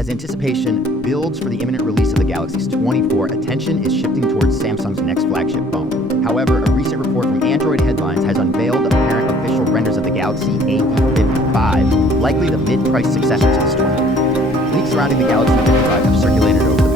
As anticipation builds for the imminent release of the Galaxy S24, attention is shifting towards Samsung's next flagship phone. However, a recent report from Android Headlines has unveiled apparent official renders of the Galaxy A55, likely the mid-price successor to the S24. Leaks surrounding the Galaxy A55 have circulated over the